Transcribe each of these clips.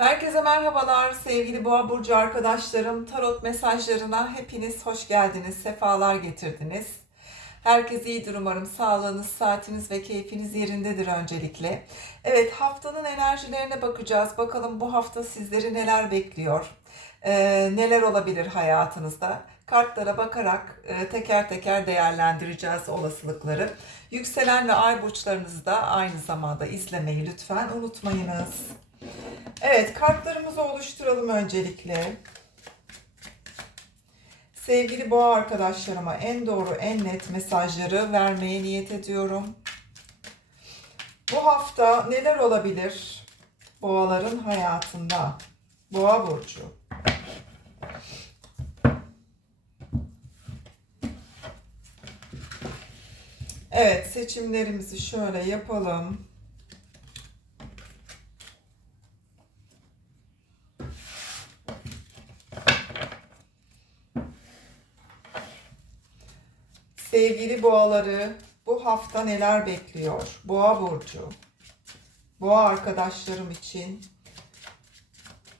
Herkese merhabalar sevgili Boğa Burcu arkadaşlarım. Tarot mesajlarına hepiniz hoş geldiniz, sefalar getirdiniz. Herkes iyidir umarım. Sağlığınız, saatiniz ve keyfiniz yerindedir öncelikle. Evet haftanın enerjilerine bakacağız. Bakalım bu hafta sizleri neler bekliyor? Ee, neler olabilir hayatınızda? Kartlara bakarak e, teker teker değerlendireceğiz olasılıkları. Yükselen ve ay burçlarınızı da aynı zamanda izlemeyi lütfen unutmayınız. Evet, kartlarımızı oluşturalım öncelikle. Sevgili boğa arkadaşlarıma en doğru, en net mesajları vermeye niyet ediyorum. Bu hafta neler olabilir boğaların hayatında? Boğa burcu. Evet, seçimlerimizi şöyle yapalım. Sevgili boğaları bu hafta neler bekliyor? Boğa burcu. Boğa arkadaşlarım için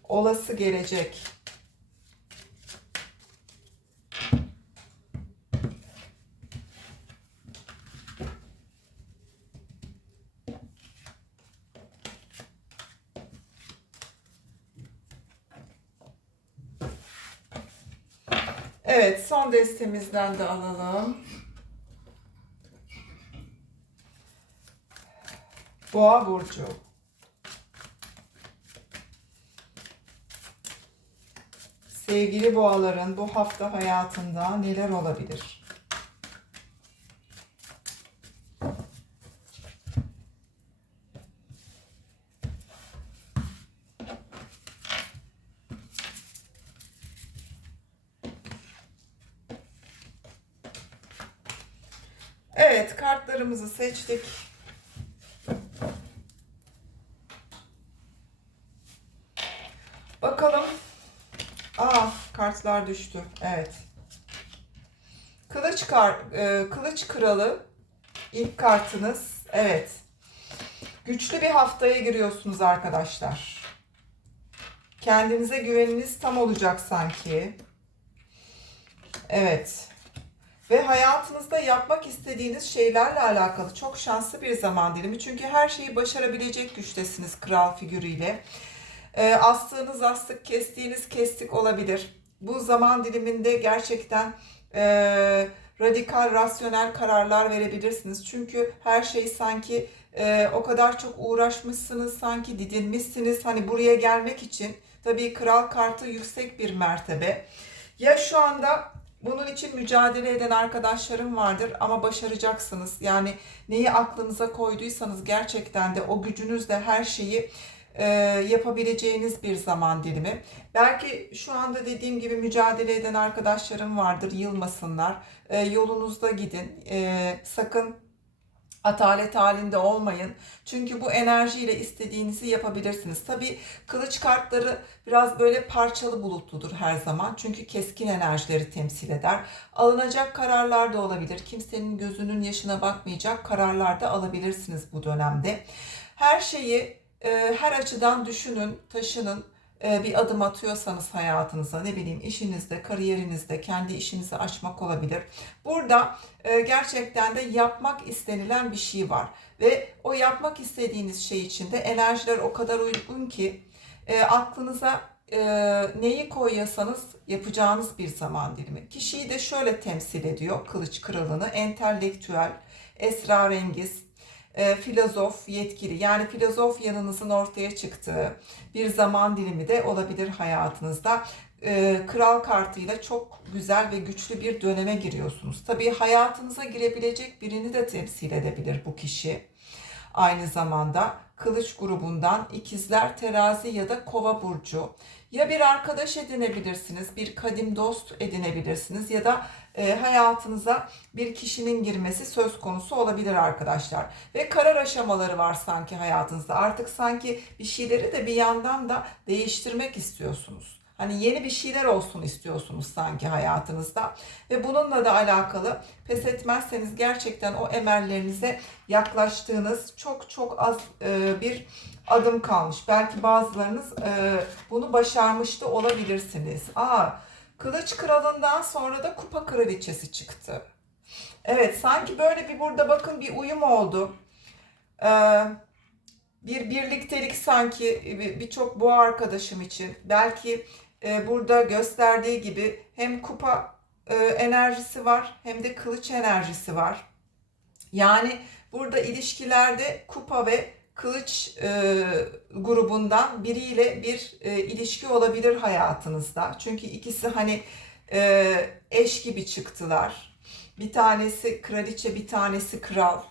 olası gelecek. Evet, son destemizden de alalım. Boğa burcu. Sevgili boğaların bu hafta hayatında neler olabilir? Evet, kartlarımızı seçtik. Bakalım. Ah, kartlar düştü. Evet. Kılıç kar, e, Kılıç Kralı ilk kartınız. Evet. Güçlü bir haftaya giriyorsunuz arkadaşlar. Kendinize güveniniz tam olacak sanki. Evet. Ve hayatınızda yapmak istediğiniz şeylerle alakalı çok şanslı bir zaman dilimi. Çünkü her şeyi başarabilecek güçtesiniz kral figürüyle. E, astığınız astık, kestiğiniz kestik olabilir. Bu zaman diliminde gerçekten e, radikal, rasyonel kararlar verebilirsiniz. Çünkü her şey sanki e, o kadar çok uğraşmışsınız, sanki didinmişsiniz. Hani buraya gelmek için tabii kral kartı yüksek bir mertebe. Ya şu anda bunun için mücadele eden arkadaşlarım vardır ama başaracaksınız. Yani neyi aklınıza koyduysanız gerçekten de o gücünüzle her şeyi e, yapabileceğiniz bir zaman dilimi. Belki şu anda dediğim gibi mücadele eden arkadaşlarım vardır. Yılmasınlar. E, yolunuzda gidin. E, sakın atalet halinde olmayın. Çünkü bu enerjiyle istediğinizi yapabilirsiniz. Tabii kılıç kartları biraz böyle parçalı bulutludur her zaman. Çünkü keskin enerjileri temsil eder. Alınacak kararlar da olabilir. Kimsenin gözünün yaşına bakmayacak kararlar da alabilirsiniz bu dönemde. Her şeyi e, her açıdan düşünün, taşının e, bir adım atıyorsanız hayatınıza ne bileyim işinizde, kariyerinizde, kendi işinizi açmak olabilir. Burada e, gerçekten de yapmak istenilen bir şey var ve o yapmak istediğiniz şey için de enerjiler o kadar uygun ki e, aklınıza e, neyi koyuyorsanız yapacağınız bir zaman dilimi. Kişiyi de şöyle temsil ediyor kılıç kralını entelektüel, esrarengiz, e, filozof, yetkili yani filozof yanınızın ortaya çıktığı bir zaman dilimi de olabilir hayatınızda. E, kral kartıyla çok güzel ve güçlü bir döneme giriyorsunuz. Tabii hayatınıza girebilecek birini de temsil edebilir bu kişi. Aynı zamanda kılıç grubundan ikizler, terazi ya da kova burcu. Ya bir arkadaş edinebilirsiniz, bir kadim dost edinebilirsiniz ya da e, hayatınıza bir kişinin girmesi söz konusu olabilir arkadaşlar. Ve karar aşamaları var sanki hayatınızda. Artık sanki bir şeyleri de bir yandan da değiştirmek istiyorsunuz. Hani yeni bir şeyler olsun istiyorsunuz sanki hayatınızda. Ve bununla da alakalı pes etmezseniz gerçekten o emellerinize yaklaştığınız çok çok az e, bir adım kalmış. Belki bazılarınız e, bunu başarmış da olabilirsiniz. Aa, Kılıç Kralı'ndan sonra da Kupa Kraliçesi çıktı. Evet sanki böyle bir burada bakın bir uyum oldu. Ee, bir birliktelik sanki bir- birçok boğa arkadaşım için. Belki e, burada gösterdiği gibi hem kupa e, enerjisi var hem de kılıç enerjisi var. Yani burada ilişkilerde kupa ve kılıç e, grubundan biriyle bir e, ilişki olabilir hayatınızda. Çünkü ikisi hani e, eş gibi çıktılar. Bir tanesi kraliçe, bir tanesi kral.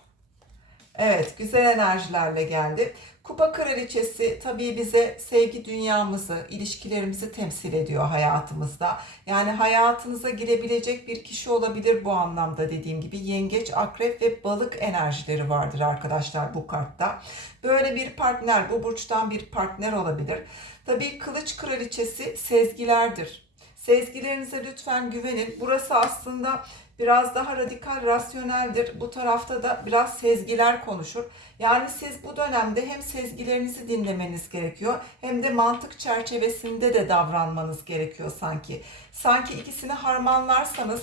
Evet, güzel enerjilerle geldi. Kupa kraliçesi tabii bize sevgi dünyamızı, ilişkilerimizi temsil ediyor hayatımızda. Yani hayatınıza girebilecek bir kişi olabilir bu anlamda dediğim gibi. Yengeç, akrep ve balık enerjileri vardır arkadaşlar bu kartta. Böyle bir partner, bu burçtan bir partner olabilir. Tabii kılıç kraliçesi sezgilerdir. Sezgilerinize lütfen güvenin. Burası aslında biraz daha radikal, rasyoneldir. Bu tarafta da biraz sezgiler konuşur. Yani siz bu dönemde hem sezgilerinizi dinlemeniz gerekiyor hem de mantık çerçevesinde de davranmanız gerekiyor sanki. Sanki ikisini harmanlarsanız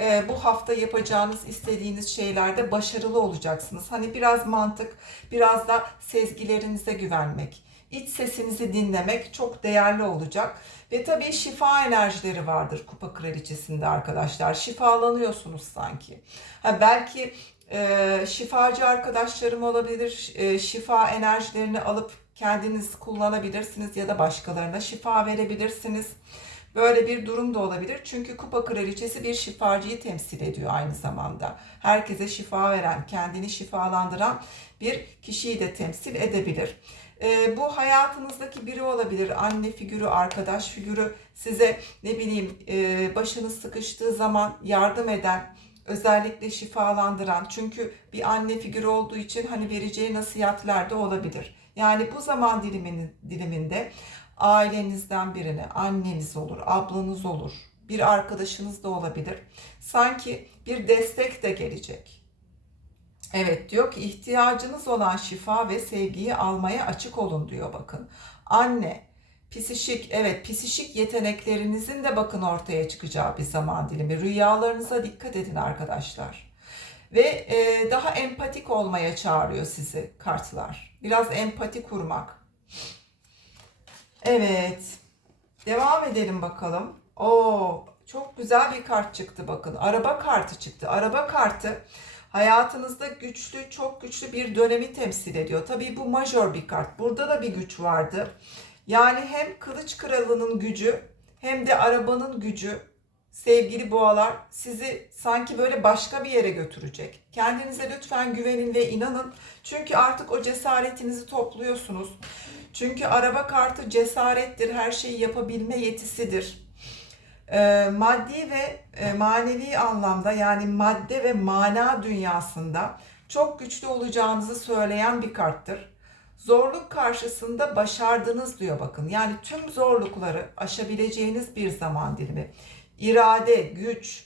e, bu hafta yapacağınız, istediğiniz şeylerde başarılı olacaksınız. Hani biraz mantık, biraz da sezgilerinize güvenmek. İç sesinizi dinlemek çok değerli olacak. Ve tabii şifa enerjileri vardır kupa kraliçesinde arkadaşlar. Şifalanıyorsunuz sanki. Ha, belki e, şifacı arkadaşlarım olabilir. E, şifa enerjilerini alıp kendiniz kullanabilirsiniz ya da başkalarına şifa verebilirsiniz. Böyle bir durum da olabilir. Çünkü kupa kraliçesi bir şifacıyı temsil ediyor aynı zamanda. Herkese şifa veren, kendini şifalandıran bir kişiyi de temsil edebilir. E, bu hayatınızdaki biri olabilir. Anne figürü, arkadaş figürü size ne bileyim e, başınız sıkıştığı zaman yardım eden, özellikle şifalandıran. Çünkü bir anne figürü olduğu için hani vereceği nasihatler de olabilir. Yani bu zaman diliminin, diliminde ailenizden birine, anneniz olur, ablanız olur, bir arkadaşınız da olabilir. Sanki bir destek de gelecek. Evet diyor ki ihtiyacınız olan şifa ve sevgiyi almaya açık olun diyor bakın. Anne, psişik, evet psişik yeteneklerinizin de bakın ortaya çıkacağı bir zaman dilimi. Rüyalarınıza dikkat edin arkadaşlar. Ve e, daha empatik olmaya çağırıyor sizi kartlar. Biraz empati kurmak. Evet. Devam edelim bakalım. Oo, çok güzel bir kart çıktı bakın. Araba kartı çıktı. Araba kartı hayatınızda güçlü, çok güçlü bir dönemi temsil ediyor. Tabii bu majör bir kart. Burada da bir güç vardı. Yani hem kılıç kralının gücü hem de arabanın gücü sevgili boğalar sizi sanki böyle başka bir yere götürecek. Kendinize lütfen güvenin ve inanın. Çünkü artık o cesaretinizi topluyorsunuz. Çünkü araba kartı cesarettir, her şeyi yapabilme yetisidir. Ee, maddi ve e, manevi anlamda yani madde ve mana dünyasında çok güçlü olacağınızı söyleyen bir karttır. Zorluk karşısında başardınız diyor bakın. Yani tüm zorlukları aşabileceğiniz bir zaman dilimi. İrade, güç,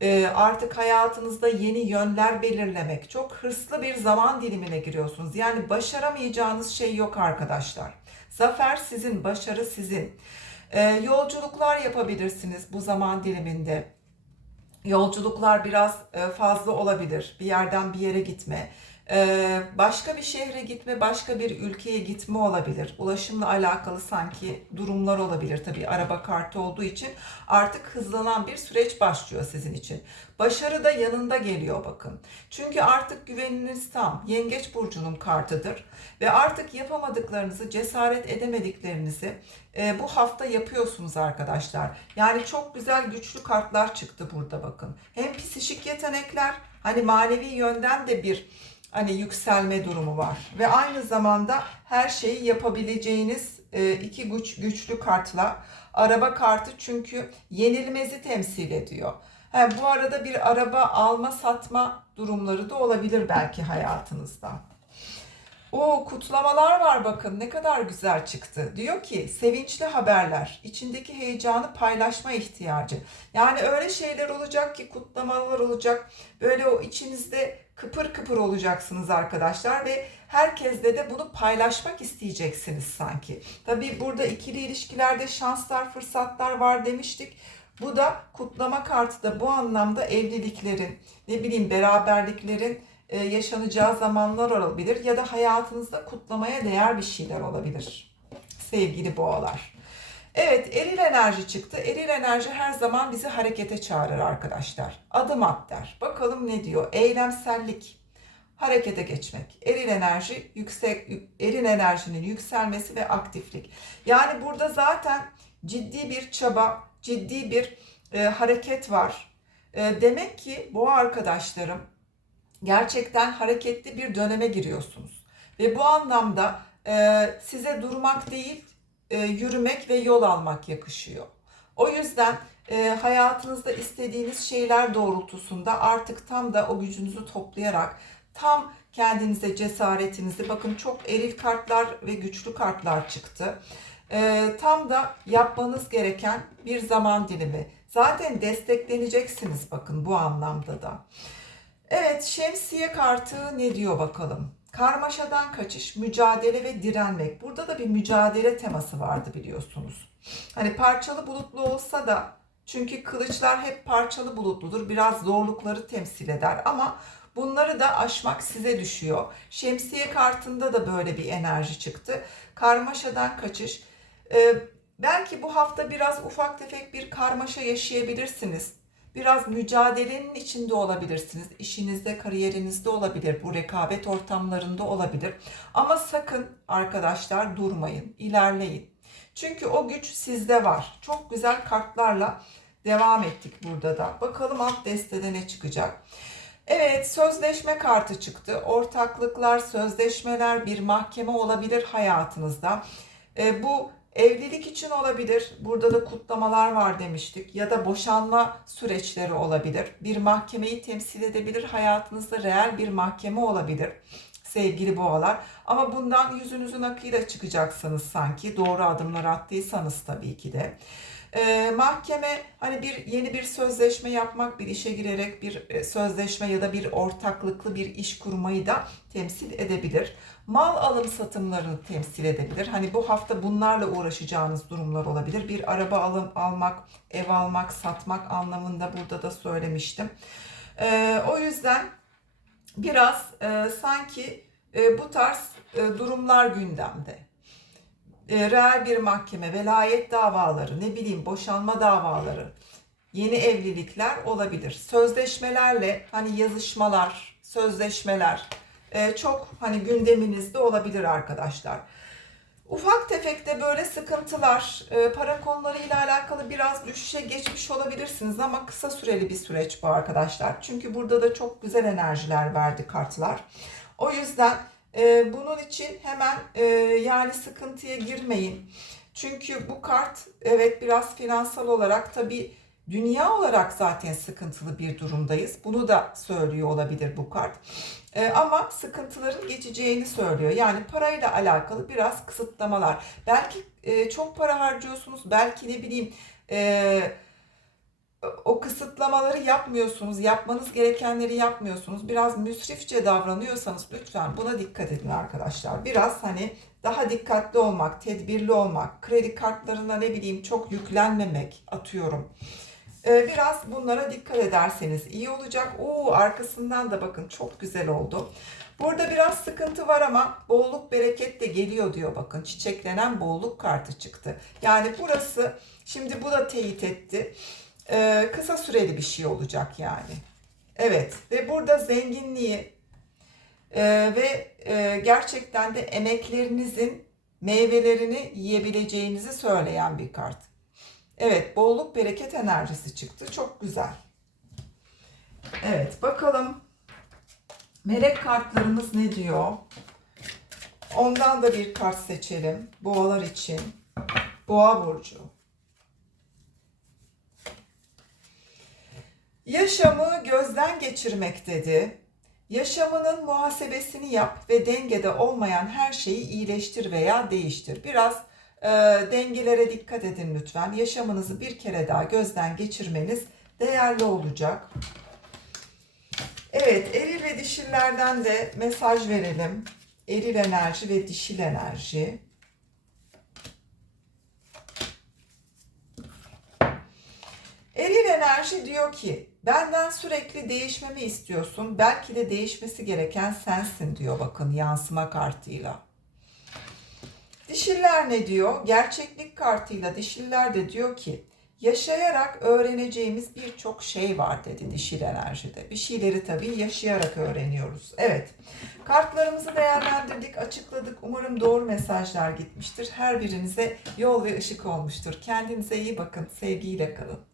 e, artık hayatınızda yeni yönler belirlemek. Çok hırslı bir zaman dilimine giriyorsunuz. Yani başaramayacağınız şey yok arkadaşlar. Zafer sizin, başarı sizin. E, yolculuklar yapabilirsiniz bu zaman diliminde. Yolculuklar biraz e, fazla olabilir. Bir yerden bir yere gitme. E, Başka bir şehre gitme, başka bir ülkeye gitme olabilir. Ulaşımla alakalı sanki durumlar olabilir. Tabii araba kartı olduğu için artık hızlanan bir süreç başlıyor sizin için. Başarı da yanında geliyor bakın. Çünkü artık güveniniz tam. Yengeç burcunun kartıdır. Ve artık yapamadıklarınızı, cesaret edemediklerinizi e, bu hafta yapıyorsunuz arkadaşlar. Yani çok güzel güçlü kartlar çıktı burada bakın. Hem psişik yetenekler, hani manevi yönden de bir hani yükselme durumu var. Ve aynı zamanda her şeyi yapabileceğiniz e, iki güç, güçlü kartla. Araba kartı çünkü yenilmezi temsil ediyor. Ha, bu arada bir araba alma satma durumları da olabilir belki hayatınızda. O kutlamalar var bakın ne kadar güzel çıktı. Diyor ki sevinçli haberler, içindeki heyecanı paylaşma ihtiyacı. Yani öyle şeyler olacak ki kutlamalar olacak. Böyle o içinizde kıpır kıpır olacaksınız arkadaşlar ve herkesle de bunu paylaşmak isteyeceksiniz sanki. Tabii burada ikili ilişkilerde şanslar, fırsatlar var demiştik. Bu da kutlama kartı da bu anlamda evliliklerin, ne bileyim beraberliklerin e, yaşanacağı zamanlar olabilir ya da hayatınızda kutlamaya değer bir şeyler olabilir. Sevgili boğalar. Evet, eril enerji çıktı. Eril enerji her zaman bizi harekete çağırır arkadaşlar. Adım at der. Bakalım ne diyor? Eylemsellik, harekete geçmek. Eril enerji yüksek, eril enerjinin yükselmesi ve aktiflik. Yani burada zaten ciddi bir çaba, ciddi bir e, hareket var. E, demek ki bu arkadaşlarım gerçekten hareketli bir döneme giriyorsunuz. Ve bu anlamda e, size durmak değil, e, yürümek ve yol almak yakışıyor. O yüzden e, hayatınızda istediğiniz şeyler doğrultusunda artık tam da o gücünüzü toplayarak tam kendinize cesaretinizi bakın çok eril kartlar ve güçlü kartlar çıktı. E, tam da yapmanız gereken bir zaman dilimi. Zaten destekleneceksiniz bakın bu anlamda da. Evet, şemsiye kartı ne diyor bakalım? Karmaşadan kaçış, mücadele ve direnmek. Burada da bir mücadele teması vardı biliyorsunuz. Hani parçalı bulutlu olsa da çünkü kılıçlar hep parçalı bulutludur. Biraz zorlukları temsil eder ama bunları da aşmak size düşüyor. Şemsiye kartında da böyle bir enerji çıktı. Karmaşadan kaçış. Ee, belki bu hafta biraz ufak tefek bir karmaşa yaşayabilirsiniz. Biraz mücadelenin içinde olabilirsiniz. İşinizde, kariyerinizde olabilir. Bu rekabet ortamlarında olabilir. Ama sakın arkadaşlar durmayın, ilerleyin. Çünkü o güç sizde var. Çok güzel kartlarla devam ettik burada da. Bakalım alt destede ne çıkacak. Evet, sözleşme kartı çıktı. Ortaklıklar, sözleşmeler, bir mahkeme olabilir hayatınızda. E, bu Evlilik için olabilir. Burada da kutlamalar var demiştik. Ya da boşanma süreçleri olabilir. Bir mahkemeyi temsil edebilir. Hayatınızda reel bir mahkeme olabilir sevgili boğalar. Ama bundan yüzünüzün akıyla çıkacaksınız sanki. Doğru adımlar attıysanız tabii ki de. Ee, mahkeme hani bir yeni bir sözleşme yapmak, bir işe girerek bir e, sözleşme ya da bir ortaklıklı bir iş kurmayı da temsil edebilir. Mal alım satımlarını temsil edebilir. Hani bu hafta bunlarla uğraşacağınız durumlar olabilir. Bir araba alım almak, ev almak, satmak anlamında burada da söylemiştim. Ee, o yüzden biraz e, sanki e, bu tarz e, durumlar gündemde. E, reel bir mahkeme, velayet davaları, ne bileyim boşanma davaları, yeni evlilikler olabilir. Sözleşmelerle hani yazışmalar, sözleşmeler e, çok hani gündeminizde olabilir arkadaşlar. Ufak tefek de böyle sıkıntılar, e, para konularıyla alakalı biraz düşüşe geçmiş olabilirsiniz ama kısa süreli bir süreç bu arkadaşlar. Çünkü burada da çok güzel enerjiler verdi kartlar. O yüzden e, bunun için hemen e, yani sıkıntıya girmeyin. Çünkü bu kart evet biraz finansal olarak tabii dünya olarak zaten sıkıntılı bir durumdayız. Bunu da söylüyor olabilir bu kart. E, ama sıkıntıların geçeceğini söylüyor. Yani parayla alakalı biraz kısıtlamalar. Belki e, çok para harcıyorsunuz. Belki ne bileyim e, o kısıtlamaları yapmıyorsunuz. Yapmanız gerekenleri yapmıyorsunuz. Biraz müsrifçe davranıyorsanız lütfen buna dikkat edin arkadaşlar. Biraz hani daha dikkatli olmak, tedbirli olmak, kredi kartlarına ne bileyim çok yüklenmemek atıyorum. Ee, biraz bunlara dikkat ederseniz iyi olacak. Oo arkasından da bakın çok güzel oldu. Burada biraz sıkıntı var ama bolluk bereket de geliyor diyor bakın. Çiçeklenen bolluk kartı çıktı. Yani burası şimdi bu da teyit etti. Ee, kısa süreli bir şey olacak yani. Evet ve burada zenginliği e, ve e, gerçekten de emeklerinizin meyvelerini yiyebileceğinizi söyleyen bir kart. Evet, bolluk bereket enerjisi çıktı. Çok güzel. Evet, bakalım melek kartlarımız ne diyor? Ondan da bir kart seçelim. Boğalar için. Boğa burcu. Yaşamı gözden geçirmek dedi. Yaşamının muhasebesini yap ve dengede olmayan her şeyi iyileştir veya değiştir. Biraz e, dengelere dikkat edin lütfen. Yaşamınızı bir kere daha gözden geçirmeniz değerli olacak. Evet, eril ve dişillerden de mesaj verelim. Eril enerji ve dişil enerji. Eril enerji diyor ki benden sürekli değişmemi istiyorsun. Belki de değişmesi gereken sensin diyor bakın yansıma kartıyla. Dişiller ne diyor? Gerçeklik kartıyla dişiller de diyor ki yaşayarak öğreneceğimiz birçok şey var dedi dişil enerjide. Bir şeyleri tabii yaşayarak öğreniyoruz. Evet. Kartlarımızı değerlendirdik, açıkladık. Umarım doğru mesajlar gitmiştir. Her birinize yol ve ışık olmuştur. Kendinize iyi bakın. Sevgiyle kalın.